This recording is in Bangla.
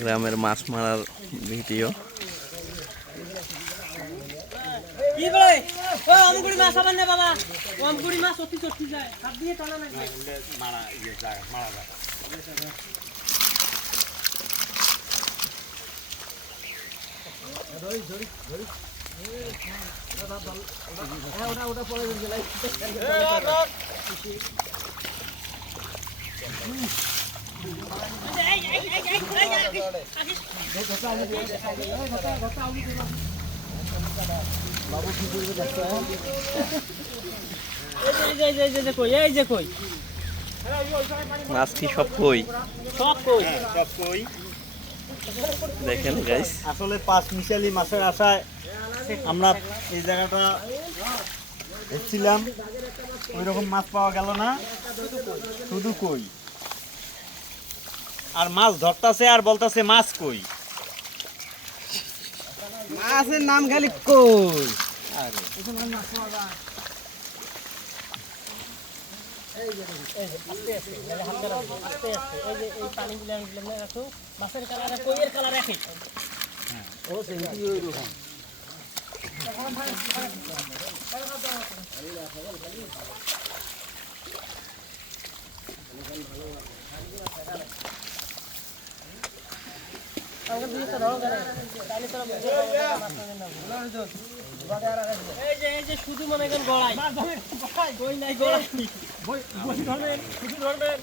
গ্রামের মাছ মারার ভিডিও। কি বলে ও আমগুড়ি মাছ আবার নে বাবা ও আমগুড়ি মাছ অতি চটকি যায় হাত দিয়ে টানা লাগবে মারা ইয়ে যায় মারা যায় ধরি ধরি ধরি ওটা পড়ে গেল বাবু কি করবে দেখো এই যে কই মাছ কি সব কই? সব কই দেখেন গাইস, আসলে পাঁচ মিশালি মাছের আশায় আমরা এই জায়গাটা এসেছিলাম, ওই রকম মাছ পাওয়া গেল না, শুধু কই। আর মাছ ধরতাছে আর বলতাছে মাছ কই, মাছের নাম খালি কই। আরে এই যে আস্তে আস্তে আস্তে আস্তে এই যে এই পানিগুলো রাখো মাছের কালারে কইয়ের কালার রাখি ও সেন্টি ওই রকম আগে দিয়ে তো ধরো করে তাহলে তো এই যে শুধু মনে করেন গড়াই কই নাই গড়াই বই ধরবেন শুধু ধরবেন